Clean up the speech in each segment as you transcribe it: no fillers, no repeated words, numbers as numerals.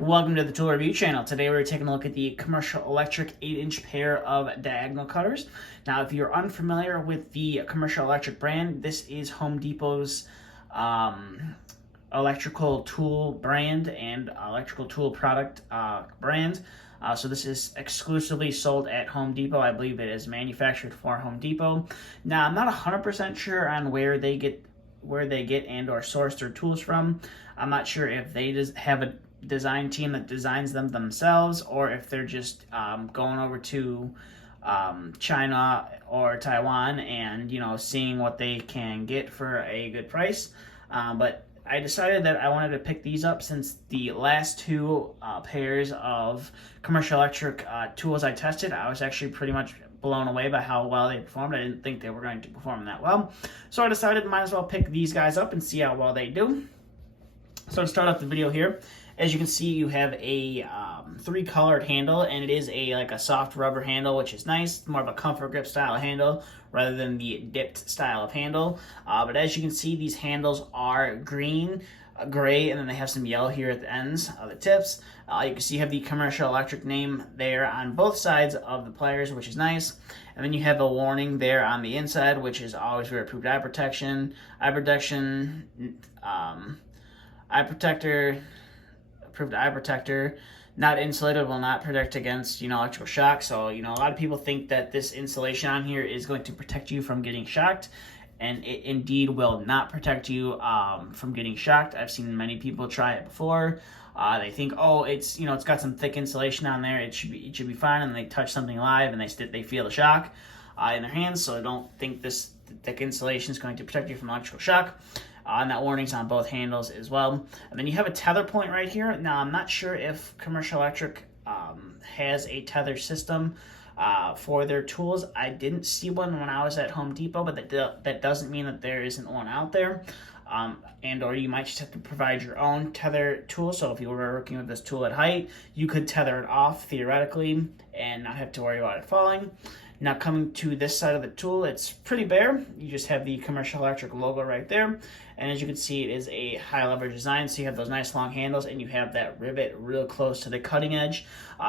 Welcome to the Tool Review channel. Today we're taking a look at the Commercial Electric 8-inch pair of diagonal cutters. Now, if you're unfamiliar with the Commercial Electric brand, this is Home Depot's electrical tool brand and electrical tool product brand. So this is exclusively sold at Home Depot. I believe it is manufactured for Home Depot. Now, I'm not 100% sure on where they get and or source their tools from. I'm not sure if they just have a design team that designs them themselves, or if they're just going over to China or Taiwan and seeing what they can get for a good price. But I decided that I wanted to pick these up since the last two pairs of Commercial Electric tools I tested, I was actually pretty much blown away by how well they performed. I didn't think they were going to perform that well. So I decided might as well pick these guys up and see how well they do. So to start off the video here, as you can see, you have a three-colored handle, and it is like a soft rubber handle, which is nice, more of a comfort grip style handle rather than the dipped style of handle. But as you can see, these handles are green, gray, and then they have some yellow here at the ends of the tips. You can see you have the Commercial Electric name there on both sides of the pliers, which is nice. And then you have a warning there on the inside, which is always for approved eye protection, approved eye protector, not insulated, will not protect against electrical shock. So a lot of people think that this insulation on here is going to protect you from getting shocked, and it indeed will not protect you from getting shocked. I've seen many people try it before. They think, oh, it's it's got some thick insulation on there, it should be fine, and they touch something live and they feel the shock in their hands. So I don't think this thick insulation is going to protect you from electrical shock. And that warning's on both handles as well. And then you have a tether point right here. Now, I'm not sure if Commercial Electric has a tether system for their tools. I didn't see one when I was at Home Depot, but that doesn't mean that there isn't one out there. Or you might just have to provide your own tether tool. So if you were working with this tool at height, you could tether it off theoretically and not have to worry about it falling. Now, coming to this side of the tool, it's pretty bare. You just have the Commercial Electric logo right there. And as you can see, it is a high leverage design. So you have those nice long handles, and you have that rivet real close to the cutting edge.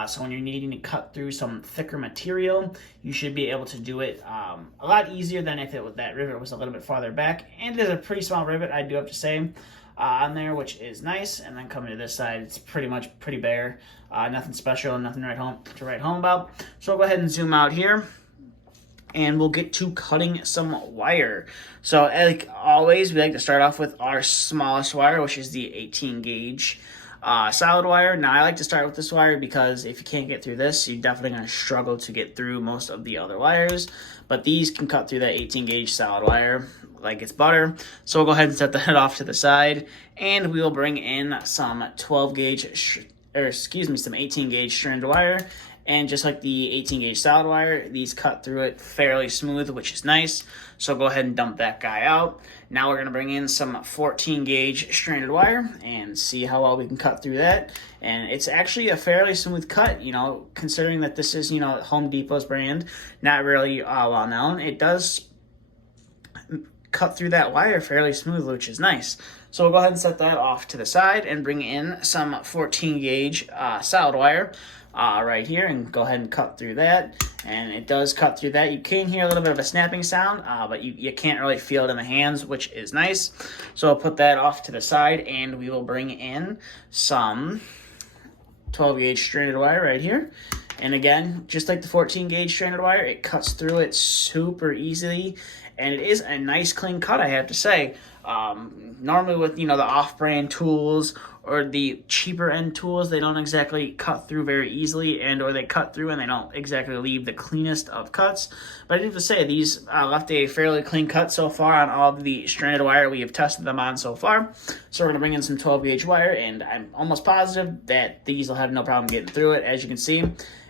So when you're needing to cut through some thicker material, you should be able to do it a lot easier than if that rivet was a little bit farther back. And it is a pretty small rivet, I do have to say, on there, which is nice. And then coming to this side, it's pretty bare. Nothing special, nothing to write home about. So I'll go ahead and zoom out here, and we'll get to cutting some wire. So like always, we like to start off with our smallest wire, which is the 18 gauge solid wire. Now, I like to start with this wire because if you can't get through this, you're definitely going to struggle to get through most of the other wires. But these can cut through that 18 gauge solid wire like it's butter. So we'll go ahead and set that off to the side, and we will bring in some 18 gauge stranded wire. And just like the 18 gauge solid wire, these cut through it fairly smooth, which is nice. So go ahead and dump that guy out. Now we're going to bring in some 14 gauge stranded wire and see how well we can cut through that. And it's actually a fairly smooth cut, considering that this is, Home Depot's brand, not really well known. It does cut through that wire fairly smooth, which is nice. So we'll go ahead and set that off to the side and bring in some 14 gauge solid wire right here, and go ahead and cut through that. And it does cut through that. You can hear a little bit of a snapping sound, but you can't really feel it in the hands, which is nice. So I'll put that off to the side, and we will bring in some 12 gauge stranded wire right here. And again, just like the 14 gauge stranded wire, it cuts through it super easily, and it is a nice clean cut, I have to say. Normally with the off-brand tools or the cheaper end tools, they don't exactly cut through very easily, or they cut through and they don't exactly leave the cleanest of cuts. But I have to say, these left a fairly clean cut so far on all of the stranded wire we have tested them on so far. So we're going to bring in some 12 gauge wire, and I'm almost positive that these will have no problem getting through it, as you can see.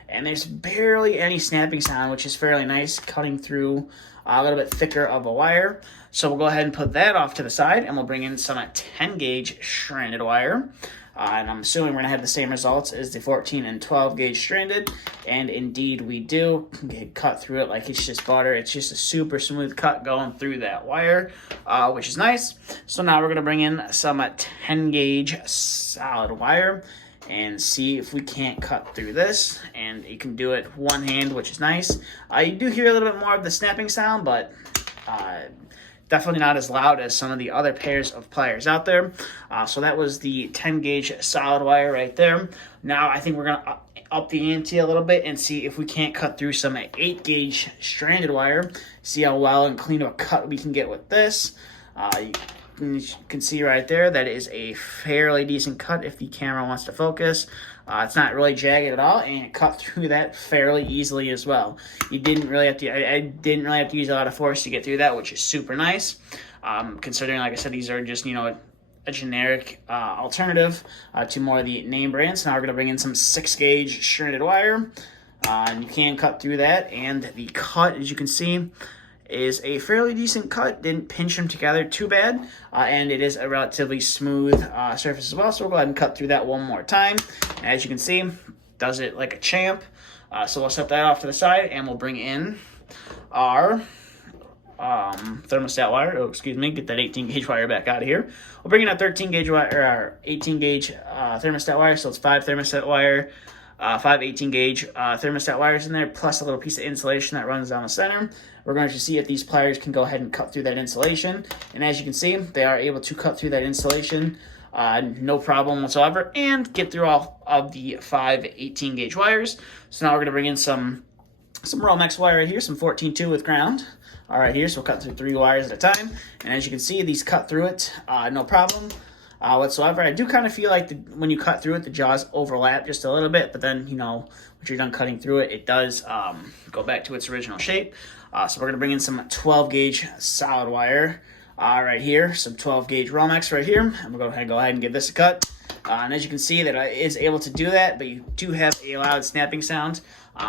And there's barely any snapping sound, which is fairly nice, cutting through a little bit thicker of a wire. So we'll go ahead and put that off to the side, and we'll bring in some 10 gauge stranded wire. and I'm assuming we're going to have the same results as the 14 and 12 gauge stranded, and indeed we do. Get cut through it like it's just butter. It's just a super smooth cut going through that wire, which is nice. So now we're going to bring in some 10 gauge solid wire and see if we can't cut through this. And you can do it one hand, which is nice. You do hear a little bit more of the snapping sound, but definitely not as loud as some of the other pairs of pliers out there. So that was the 10 gauge solid wire right there. Now I think we're going to up the ante a little bit and see if we can't cut through some 8 gauge stranded wire. See how well and clean of a cut we can get with this. You can see right there that is a fairly decent cut if the camera wants to focus. It's not really jagged at all, and it cut through that fairly easily as well. You didn't really have to. I didn't really have to use a lot of force to get through that, which is super nice. Considering, like I said, these are just a generic alternative to more of the name brands. Now we're gonna bring in some 6 gauge stranded wire, and you can cut through that. And the cut, as you can see, is a fairly decent cut. Didn't pinch them together too bad, and it is a relatively smooth surface as well. So we'll go ahead and cut through that one more time. And as you can see, does it like a champ. So we'll set that off to the side, and we'll bring in our thermostat wire. Oh, excuse me, get that 18 gauge wire back out of here. We'll bring in our 13 gauge wire, or our 18 gauge thermostat wire. So it's 5 thermostat wire, 5 18 gauge thermostat wires in there, plus a little piece of insulation that runs down the center. We're going to see if these pliers can go ahead and cut through that insulation. And as you can see, they are able to cut through that insulation no problem whatsoever, and get through all of the 5 18 gauge wires. So now we're going to bring in some Romex wire right here, some 14-2 with ground. All right, here, so we'll cut through 3 wires at a time. And as you can see, these cut through it no problem whatsoever. I do kind of feel like when you cut through it, the jaws overlap just a little bit, but then, once you're done cutting through it, it does go back to its original shape. So we're going to bring in some 12 gauge solid wire right here, some 12 gauge Romex right here, and we're going to go ahead and give this a cut. And as you can see, that it is able to do that, but you do have a loud snapping sound,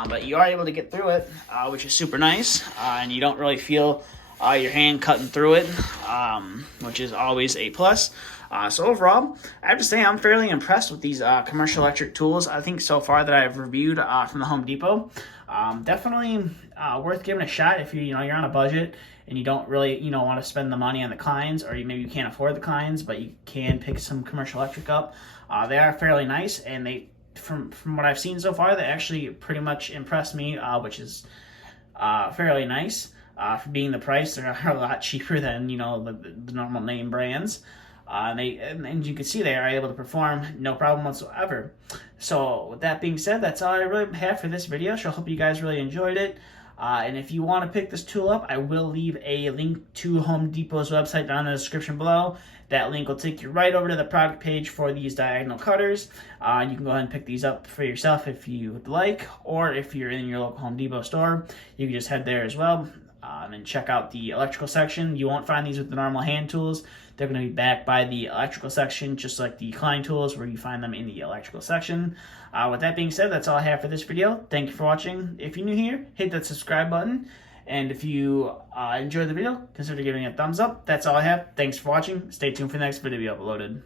but you are able to get through it, which is super nice, and you don't really feel your hand cutting through it, which is always a plus. So overall, I have to say I'm fairly impressed with these commercial electric tools. I think so far that I've reviewed from the Home Depot. Definitely worth giving a shot if you're on a budget and you don't really want to spend the money on the Kleins, or maybe you can't afford the Kleins, but you can pick some commercial electric up. They are fairly nice, and they from what I've seen so far, they actually pretty much impressed me, which is fairly nice. For being the price, they're a lot cheaper than the normal name brands. And you can see they are able to perform no problem whatsoever. So with that being said, that's all I really have for this video. So I hope you guys really enjoyed it. And if you want to pick this tool up, I will leave a link to Home Depot's website down in the description below. That link will take you right over to the product page for these diagonal cutters. You can go ahead and pick these up for yourself if you would like, or if you're in your local Home Depot store, you can just head there as well. And check out the electrical section. You won't find these with the normal hand tools. They're going to be backed by the electrical section, just like the Klein tools, where you find them in the electrical section. With that being said, that's all I have for this video. Thank you for watching. If you're new here, hit that subscribe button. And if you enjoyed the video, consider giving it a thumbs up. That's all I have. Thanks for watching. Stay tuned for the next video uploaded.